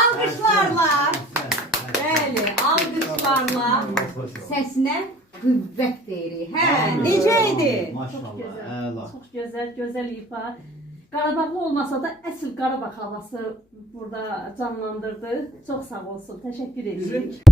Alkışlarla, bəli, alkışlarla səsinə qüvvət deyirik. Hə, necə idi? Maşallah, çok güzel, güzel ifa. Qarabağlı olmasa da əsl Qarabağ havası burada canlandırdı. Çok sağ olsun, teşekkür edirik.